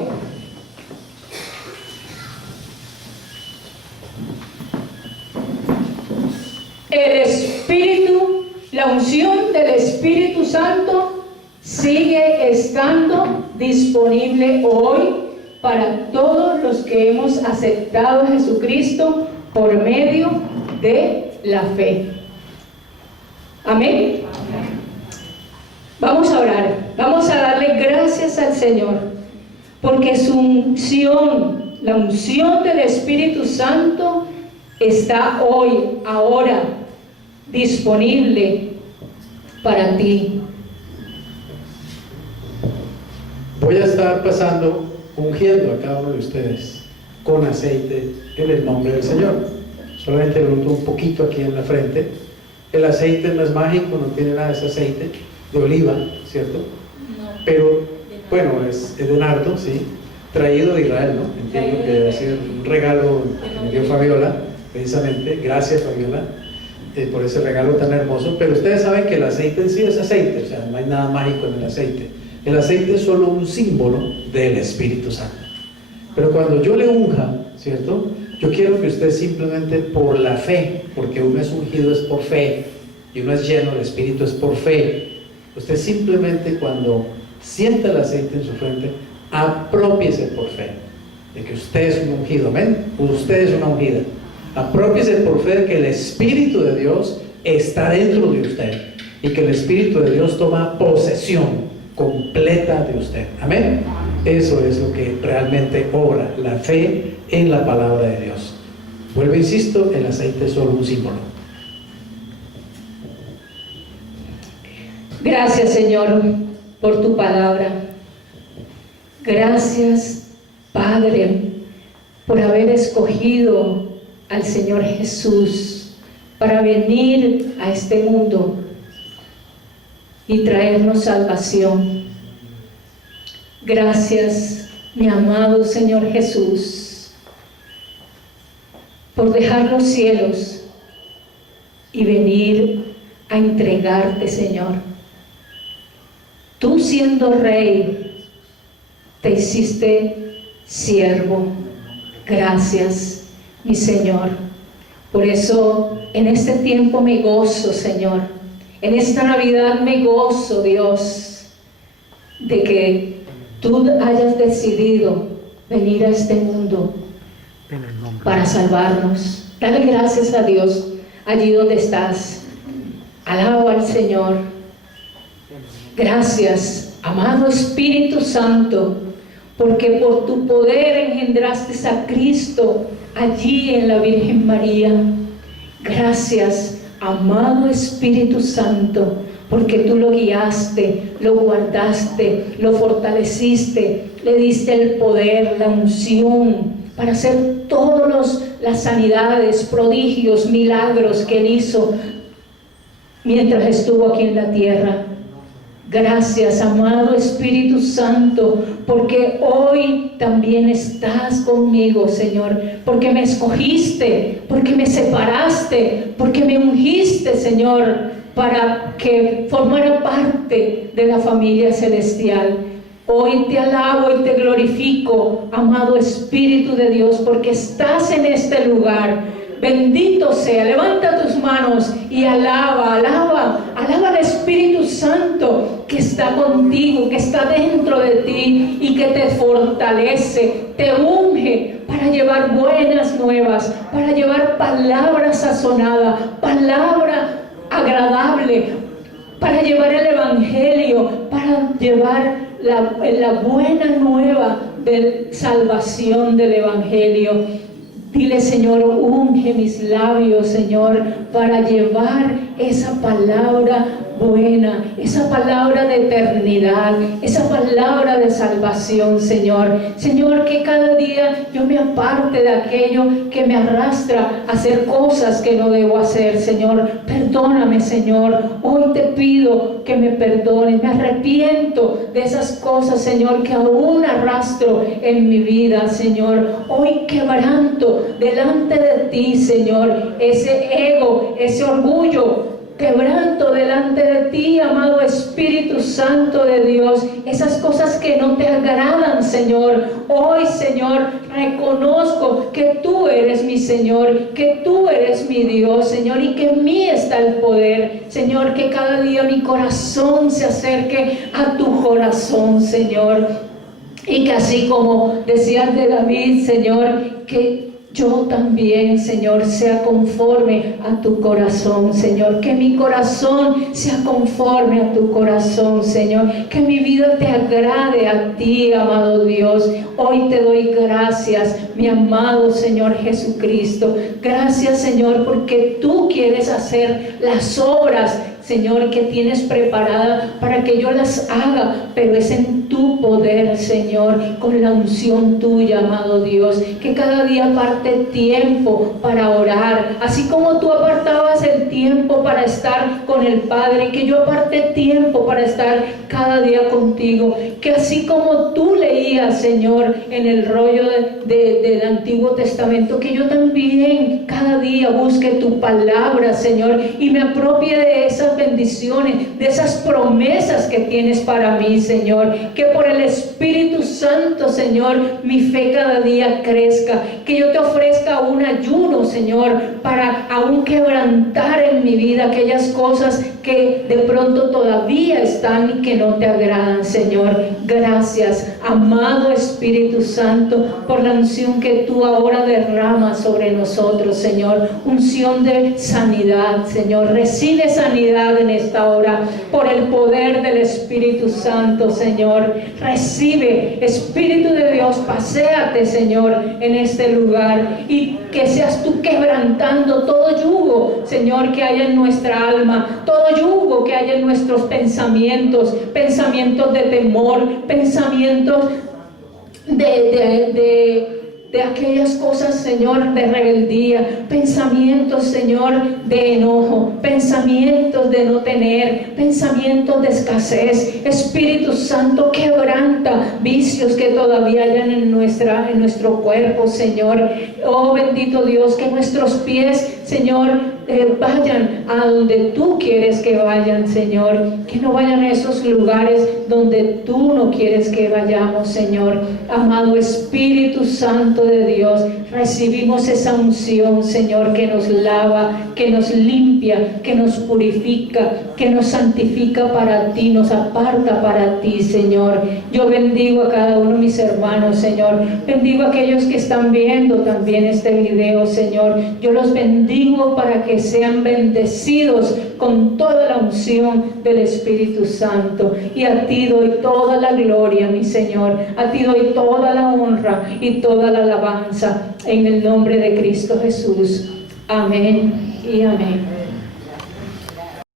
El Espíritu, la unción del Espíritu Santo sigue estando disponible hoy para todos los que hemos aceptado a Jesucristo por medio de la fe. Amén. Vamos a orar, vamos a darle gracias al Señor, porque su unción, la unción del Espíritu Santo, está hoy, ahora, disponible para ti. Voy a estar pasando, ungiendo a cada uno de ustedes con aceite en el nombre del Señor. Solamente lo unto un poquito aquí en la frente. El aceite no es mágico, no tiene nada de ese aceite de oliva, ¿cierto? No. Pero, bueno, es de nardo, sí, traído de Israel, ¿no? Entiendo que debe ser un regalo que me dio Fabiola, precisamente. Gracias, Fabiola, por ese regalo tan hermoso. Pero ustedes saben que el aceite en sí es aceite, o sea, no hay nada mágico en el aceite. El aceite es solo un símbolo del Espíritu Santo. Pero cuando yo le unja, ¿cierto? Yo quiero que usted simplemente por la fe, porque uno es ungido es por fe, y uno es lleno del Espíritu es por fe. Usted simplemente cuando sienta el aceite en su frente, aprópiese por fe, de que usted es un ungido, amén. Usted es una ungida. Aprópiese por fe de que el Espíritu de Dios está dentro de usted, y que el Espíritu de Dios toma posesión completa de usted, amén. Eso es lo que realmente obra la fe en la palabra de Dios. Vuelvo, insisto, el aceite es solo un símbolo. Gracias, Señor, por tu palabra. Gracias, Padre, por haber escogido al Señor Jesús para venir a este mundo y traernos salvación. Gracias, mi amado Señor Jesús, por dejar los cielos y venir a entregarte, Señor. Tú, siendo rey, te hiciste siervo. Gracias, mi Señor. Por eso en este tiempo me gozo, Señor. En esta Navidad me gozo, Dios, de que tú hayas decidido venir a este mundo para salvarnos. Dale gracias a Dios allí donde estás. Alaba al Señor. Gracias, amado Espíritu Santo, porque por tu poder engendraste a Cristo allí en la Virgen María. Gracias, amado Espíritu Santo, porque tú lo guiaste, lo guardaste, lo fortaleciste, le diste el poder, la unción para hacer todas las sanidades, prodigios, milagros que Él hizo mientras estuvo aquí en la tierra. Gracias, amado Espíritu Santo, porque hoy también estás conmigo, Señor, porque me escogiste, porque me separaste, porque me ungiste, Señor, para que formara parte de la familia celestial. Hoy te alabo y te glorifico, amado Espíritu de Dios, porque estás en este lugar. Bendito sea. Levanta tus manos y alaba al Espíritu Santo que está contigo, que está dentro de ti y que te fortalece, te unge para llevar buenas nuevas, para llevar palabra sazonada, palabra agradable, para llevar el Evangelio, para llevar la buena nueva de salvación del Evangelio. Dile, Señor, unge mis labios, Señor, para llevar esa palabra buena, esa palabra de eternidad, esa palabra de salvación, Señor. Señor, que cada día yo me aparte de aquello que me arrastra a hacer cosas que no debo hacer, Señor. Perdóname, Señor. Hoy te pido que me perdones. Me arrepiento de esas cosas, Señor, que aún arrastro en mi vida, Señor. Hoy quebranto delante de ti, Señor, ese ego, ese orgullo. Quebranto delante de ti, amado Espíritu Santo de Dios, esas cosas que no te agradan, Señor. Hoy, Señor, reconozco que tú eres mi Señor, que tú eres mi Dios, Señor, y que en mí está el poder, Señor, que cada día mi corazón se acerque a tu corazón, Señor. Y que así como decías de David, Señor, que yo también, Señor, sea conforme a tu corazón, Señor. Que mi corazón sea conforme a tu corazón, Señor. Que mi vida te agrade a ti, amado Dios. Hoy te doy gracias, mi amado Señor Jesucristo. Gracias, Señor, porque tú quieres hacer las obras, Señor, que tienes preparada para que yo las haga, pero es en tu poder, Señor, con la unción tuya, amado Dios, que cada día aparte tiempo para orar, así como tú apartabas el tiempo para estar con el Padre, que yo aparte tiempo para estar cada día contigo, que así como tú leías, Señor, en el rollo del Antiguo Testamento, que yo también cada día busque tu palabra, Señor, y me apropie de esas bendiciones, de esas promesas que tienes para mí, Señor. Que por el Espíritu Santo, Señor, mi fe cada día crezca. Que yo te ofrezca un ayuno, Señor, para aún quebrantar en mi vida aquellas cosas que de pronto todavía están y que no te agradan, Señor. Gracias, amado Espíritu Santo, por la unción que tú ahora derramas sobre nosotros, Señor. Unción de sanidad, Señor. Recibe sanidad en esta hora por el poder del Espíritu Santo, Señor. Recibe, Espíritu de Dios, paséate, Señor, en este lugar, y que seas tú quebrantando todo yugo, Señor, que haya en nuestra alma, todo yugo que haya en nuestros pensamientos, pensamientos de temor, pensamientos de aquellas cosas, Señor, de rebeldía, pensamientos, Señor, de enojo, pensamientos de no tener, pensamientos de escasez. Espíritu Santo, quebranta vicios que todavía hayan en nuestro cuerpo, Señor. Oh, bendito Dios, que nuestros pies, Señor, vayan a donde tú quieres que vayan, Señor. Que no vayan a esos lugares donde tú no quieres que vayamos, Señor. Amado Espíritu Santo de Dios, recibimos esa unción, Señor, que nos lava, que nos limpia, que nos purifica, que nos santifica para ti, nos aparta para ti, Señor. Yo bendigo a cada uno de mis hermanos, Señor. Bendigo a aquellos que están viendo también este video, Señor. Yo los bendigo para que sean bendecidos con toda la unción del Espíritu Santo. Y a ti doy toda la gloria, mi Señor. A ti doy toda la honra y toda la alabanza en el nombre de Cristo Jesús. Amén y amén.